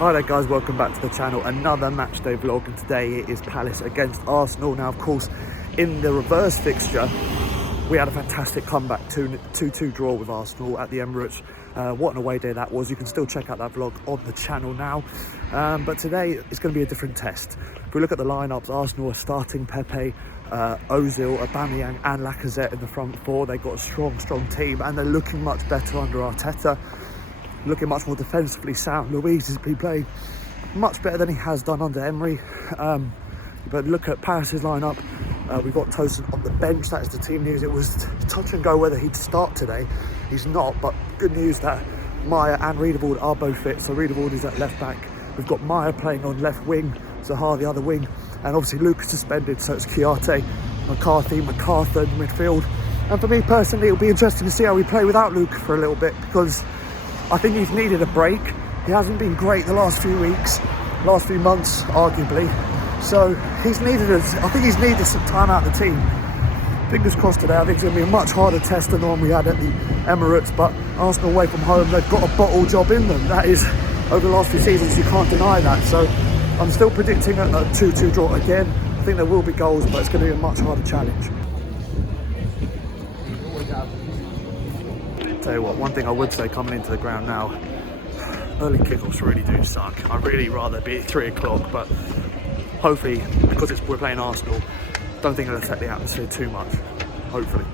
Hi there guys, welcome back to the channel. Another match day vlog, and today it is Palace against Arsenal. Now of course in the reverse fixture we had a fantastic comeback 2-2 draw with Arsenal at the Emirates. What an away day that was. You can still check out that vlog on the channel now, but today it's going to be a different test. If we look at the lineups, Arsenal are starting Pepe, Ozil, Aubameyang and Lacazette in the front four. They've got a strong team and they're looking much better under Arteta, looking much more defensively sound. Luiz has been playing much better than he has done under Emery. But look at Paris's lineup. We've got Tosin on the bench. That is the team news. It was touch and go whether he'd start today. He's not, but good news that Maya and Riedewald are both fit. So Riedewald is at left back. We've got Maya playing on left wing, Zaha the other wing, and obviously Luke is suspended, so it's Chiarte, McCarthy, MacArthur in midfield. And for me personally, it'll be interesting to see how we play without Luke for a little bit, because I think he's needed a break. He hasn't been great the last few weeks, last few months, arguably. So I think he's needed some time out of the team. Fingers crossed today. I think it's going to be a much harder test than the one we had at the Emirates, but Arsenal away from home, they've got a bottle job in them. That is, over the last few seasons, you can't deny that. So I'm still predicting a 2-2 draw again. I think there will be goals, but it's going to be a much harder challenge. Tell you what, one thing I would say coming into the ground now, early kickoffs really do suck. I'd really rather be at 3 o'clock, but hopefully, because we're playing Arsenal, don't think it'll affect the atmosphere too much, hopefully.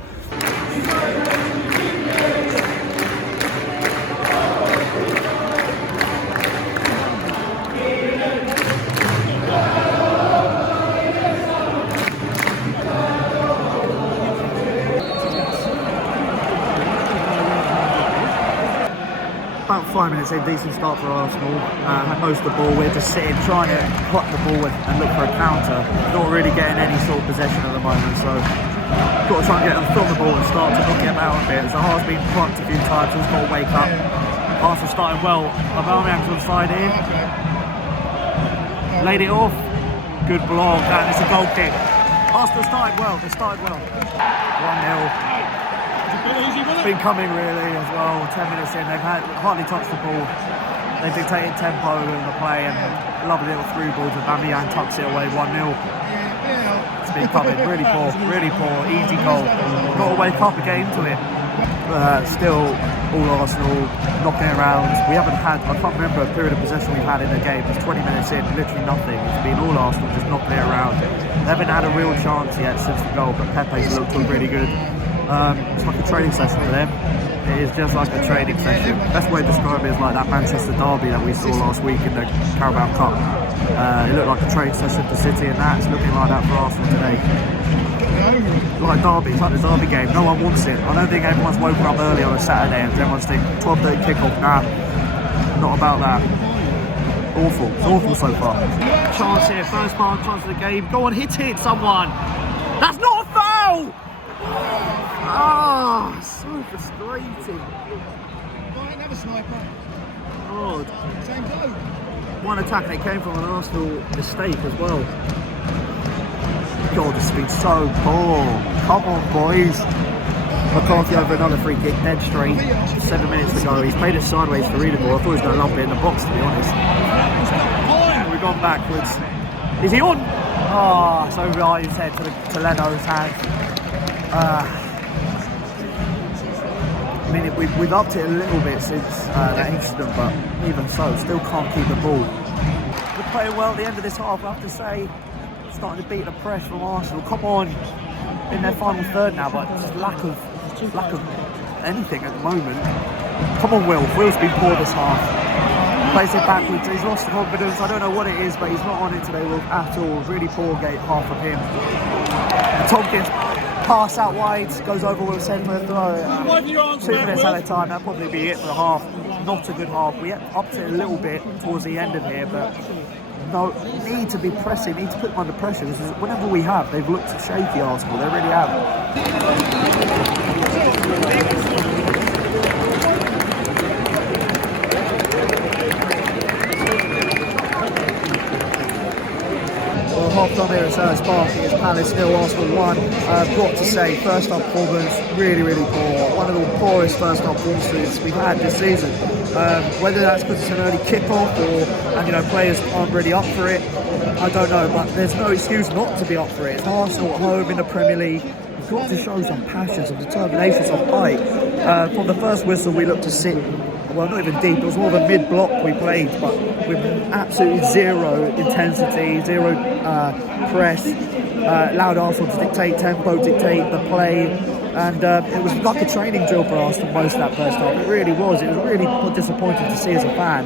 About 5 minutes in, decent start for Arsenal. Had most of the ball. We're just sitting, trying to pluck the ball and look for a counter. Not really getting any sort of possession at the moment, so got to try and get them from the ball and start to knock him out a bit. Zaha's been plucked a few times, so he's got to wake up. Arsenal starting well. Aubameyang's on the side here. Laid it off. Good block, and it's a goal kick. Arsenal started well. They started well. 1-0. It's been coming really as well. 10 minutes in, they've hardly touched the ball. They dictated tempo in the play, and a lovely little through ball to Aubameyang, tucks it away. 1-0. It's been coming really poor, easy goal. Got to wake up and get into it. Still all Arsenal knocking around. We haven't had, I can't remember a period of possession we've had in the game. It's 20 minutes in, literally nothing. It's been all Arsenal just knocking it around. They haven't had a real chance yet since the goal, but Pepe's looked really good. It's like a training session for them. It is just like a training session. Best way to describe it is like that Manchester derby that we saw last week in the Carabao Cup. It looked like a training session for City, and that's looking like that for Arsenal today. Like derby, it's like the derby game. No one wants it. I don't think everyone's woken up early on a Saturday and everyone's thinking 12:30 kickoff. Nah, not about that. Awful. It's awful so far. Chance here, first part, chance of the game. Go on, hit it, someone. That's not a foul! Ah, so frustrating. Right, another sniper. God. Same bloke. One attack, and it came from an Arsenal mistake as well. God, this has been so poor. Come on, boys. McCarthy over another free kick, dead straight. 7 minutes ago, he's played it sideways for Riedewald. I thought he was going to lump it in the box, to be honest. We've gone backwards. Is he on? Ah, it's over his head to Leno's hand. I mean, we've upped it a little bit since that incident, but even so, still can't keep the ball. We're playing well at the end of this half, I have to say. Starting to beat the press from Arsenal. Come on, in their final third now, but just lack of anything at the moment. Come on, Will. Will's been poor this half. Plays it backwards. He's lost the confidence. I don't know what it is, but he's not on it today, Will, at all. Really poor half of him. And Tompkins. Pass out wide, goes over Will Sendler, throw. 2 minutes at a time, that'll probably be it for the half. Not a good half. We upped it a little bit towards the end of here, but no, need to be pressing, need to put them under pressure. This is, whenever we have, they've looked shaky, Arsenal, they really have. Half time here at Selhurst Park against Palace, 0 Arsenal 1. Got to say, first half performance really poor. One of the poorest first half performances we've had this season. Whether that's because it's an early kickoff and players aren't really up for it, I don't know. But there's no excuse not to be up for it. It's Arsenal at home in the Premier League. You've got to show some passion, some determination, some fight. From the first whistle, we looked to sit. Well, not even deep. It was more of a mid-block we played, but with absolutely zero intensity, zero press. Allowed Arsenal to dictate tempo, dictate the play, and it was like a training drill for Arsenal most of that first half. It really was. It was really disappointing to see as a fan.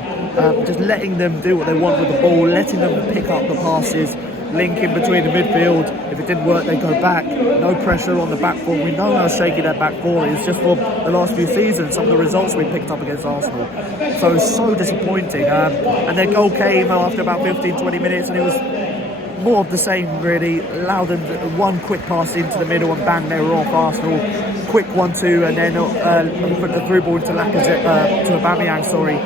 Just letting them do what they want with the ball, letting them pick up the passes, link in between the midfield. If it didn't work, they go back. No pressure on the back four. We know how shaky their back four is just from the last few seasons, some of the results we picked up against Arsenal. So it was so disappointing. And their goal came after about 15-20 minutes, and it was more of the same, really. Allowed them one quick pass into the middle and bang, they were off Arsenal. Quick 1-2, and then put the through ball into Lacazette, to Aubameyang, sorry.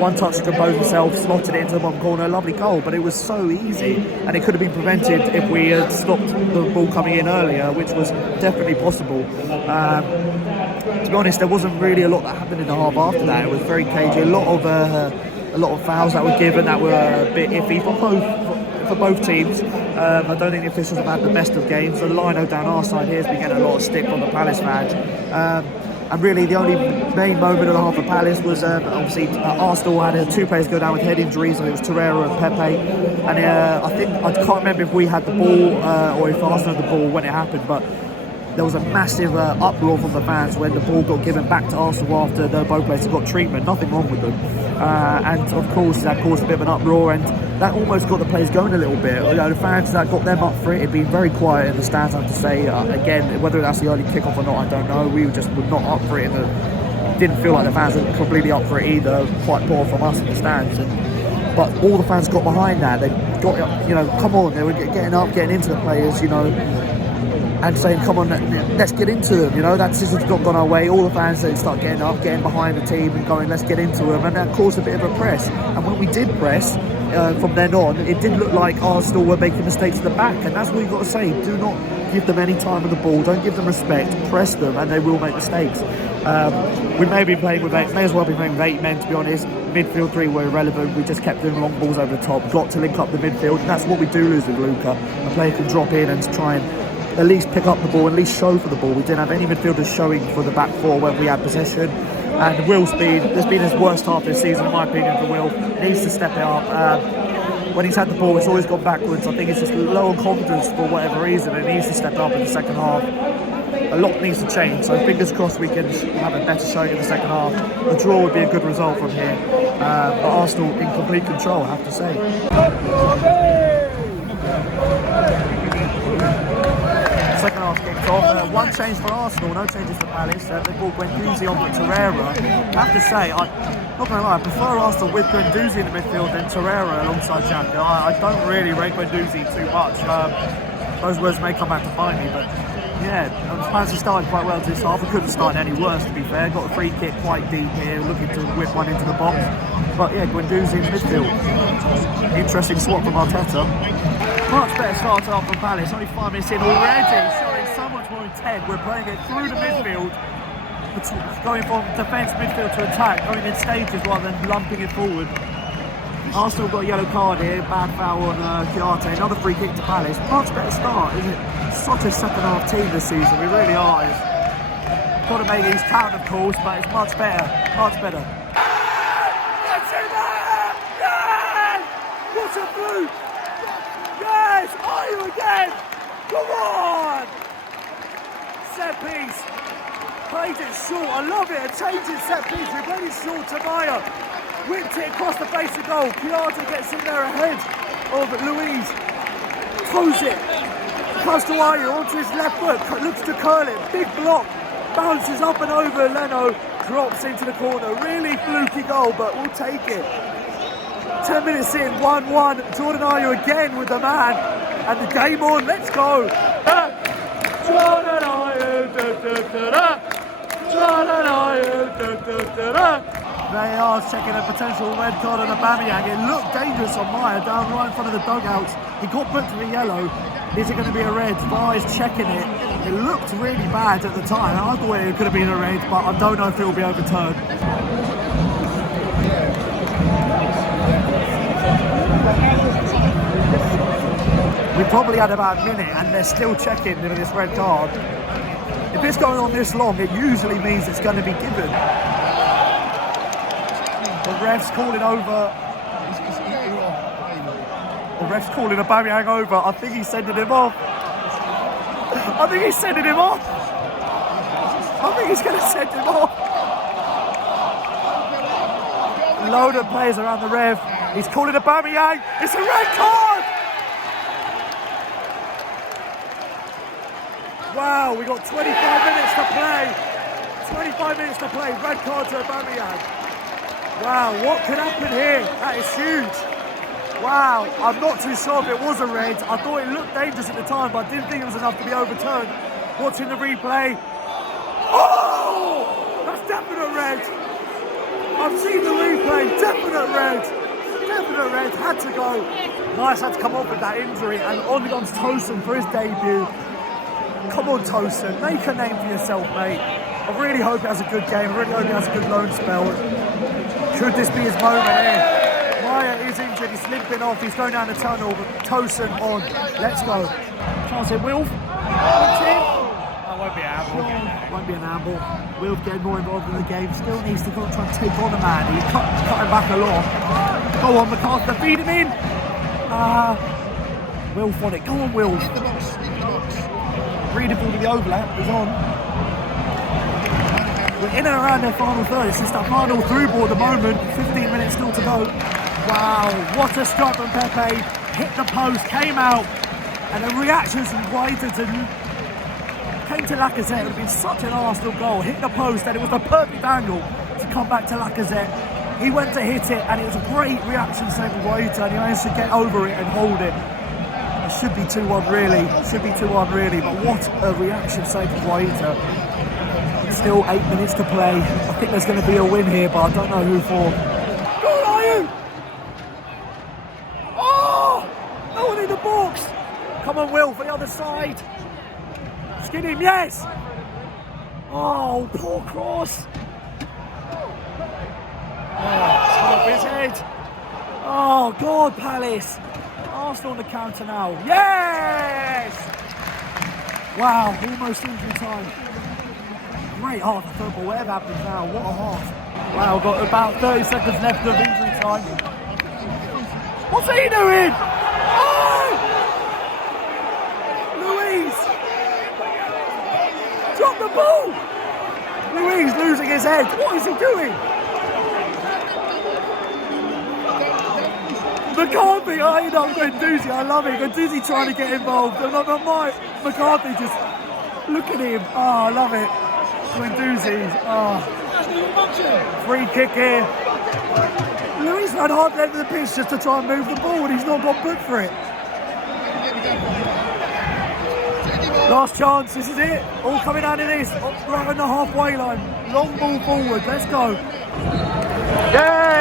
One touch to compose himself, slotted it into the bottom corner, lovely goal, but it was so easy, and it could have been prevented if we had stopped the ball coming in earlier, which was definitely possible. To be honest, there wasn't really a lot that happened in the half after that. It was very cagey. A lot of fouls that were given that were a bit iffy for both teams. I don't think the officials have had the best of games. The lino down our side here has been getting a lot of stick from the Palace fans. And really, the only main moment of the half of Palace was obviously Arsenal had two players go down with head injuries, and it was Torreira and Pepe. And I can't remember if we had the ball or if Arsenal had the ball when it happened, but there was a massive uproar from the fans when the ball got given back to Arsenal after the both players got treatment. Nothing wrong with them. And of course, that caused a bit of an uproar, and that almost got the players going a little bit. The fans that got them up for it had been very quiet in the stands, I have to say. Again, whether that's the early kickoff or not, I don't know. We just were not up for it, and didn't feel like the fans were completely up for it either. Quite poor from us in the stands. But all the fans got behind that. They got, come on, they were getting up, getting into the players, and saying, come on, let's get into them. That decision's not gone our way. All the fans then start getting up, getting behind the team and going, let's get into them. And that caused a bit of a press. And when we did press, from then on, it did look like Arsenal were making mistakes at the back. And that's what you've got to say. Do not give them any time on the ball. Don't give them respect. Press them, and they will make mistakes. We may as well be playing with 8 men, to be honest. Midfield 3 were irrelevant. We just kept doing long balls over the top. Got to link up the midfield. And that's what we do lose with Luka. A player can drop in and try and at least pick up the ball, at least show for the ball. We didn't have any midfielders showing for the back four when we had possession. And Will's there's been his worst half this season, in my opinion, for Will. He needs to step it up. When he's had the ball, it's always gone backwards. I think it's just low on confidence for whatever reason, and he needs to step it up in the second half. A lot needs to change, so fingers crossed we can have a better showing in the second half. A draw would be a good result from here. But Arsenal in complete control, I have to say. Second half kicked off. One change for Arsenal, no changes for Palace. They brought Guendouzi on for Torreira. I have to say, I'm not going to lie, I prefer Arsenal with Guendouzi in the midfield than Torreira alongside Xhaka. I don't really rate Guendouzi too much. Those words may come back to find me, but yeah, Palace started quite well this half. We couldn't start any worse, to be fair. Got a free kick quite deep here, looking to whip one into the box. But yeah, Guendouzi in midfield. Interesting swap from Arteta. Much better start off from Palace, only 5 minutes in already, showing so much more intent. We're playing it through the midfield, going from defence midfield to attack, going in stages rather than lumping it forward. Arsenal got a yellow card here, bad foul on Chiarte, another free kick to Palace. Much better start, isn't it? Such a second half team this season, we really are. Got to make these count, of course, but it's much better, much better. What a move! Yes! Are you again? Come on! Set piece. Played it short. I love it. A changing set piece. We played it short to Maya. Whipped it across the base of goal. Chiarte gets in there ahead of Luiz. Throws it. Comes to Ayer onto his left foot. Looks to curl it. Big block. Bounces up and over. Leno drops into the corner. Really fluky goal, but we'll take it. 10 minutes in, 1-1. Jordan Ayew again with the man. And the game on. Let's go. Jordan Ayew. Jordan Ayew. They are checking a potential red card on Aubameyang. It looked dangerous on Maya down right in front of the dugouts. He got booked for the yellow. Is it going to be a red? VAR is checking it. It looked really bad at the time. I thought it could have been a red, but I don't know if it will be overturned. We probably had about a minute and they're still checking with this red card. If it's going on this long, it usually means it's going to be given. The ref's calling over. The ref's calling Aubameyang over. I think he's sending him off. I think he's sending him off. I think he's going to send him off. Load of players around the ref. He's calling Aubameyang. It's a red card. Wow, we got 25 minutes to play. 25 minutes to play. Red card to Aubameyang. Wow, what could happen here? That is huge. Wow, I'm not too sure if it was a red. I thought it looked dangerous at the time, but I didn't think it was enough to be overturned. Watching the replay. Oh! That's definite red. I've seen the replay. Definite red. Definite red. Had to go. Nice had to come off with that injury, and on comes Tosin for his debut. Come on, Tosin, make a name for yourself, mate. I really hope he has a good game. I really hope he has a good loan spell. Could this be his moment here? Maya is injured, he's limping off, he's going down the tunnel, but Tosin on. Let's go. Chance here, Wilf. That won't be an amble. Won't be an amble. Wilf getting more involved in the game. Still needs to go and try and take on the man. He's cutting back a lot. Go on, MacArthur, feed him in. Wilf on it. Go on, Wilf. Hit the box. Readable to the overlap is on. We're in and around their final third. It's just that final through ball at the moment. 15 minutes still to go. Wow, what a strike from Pepe. Hit the post, came out, and the reactions from Brighton came to Lacazette. It would have been such an Arsenal goal. Hit the post, and it was the perfect angle to come back to Lacazette. He went to hit it, and it was a great reaction save from Brighton, and he managed to get over it and hold it. Should be 2-1 really, but what a reaction save from Guaita. Still 8 minutes to play. I think there's going to be a win here, but I don't know who for. Go on, you! Oh! No one in the box! Come on, Will, for the other side. Skin him, yes! Oh, poor cross. Oh, it's off his head. Oh, God, Palace. Arsenal on the counter now. Yes! Wow, almost injury time. Great half of football, whatever happens now, what a half. Wow, got about 30 seconds left of injury time. What's he doing? Oh! Luis! Drop the ball! Luis losing his head. What is he doing? McCarthy, I'm going Doozy, I love it. Doozy trying to get involved. McCarthy just, look at him. Oh, I love it. Going Doozy. Oh. Free kick here. Luis ran hard length of the pitch just to try and move the ball, and he's not got booked for it. Last chance, this is it. All coming out of this. Right on the halfway line. Long ball forward, let's go. Yeah!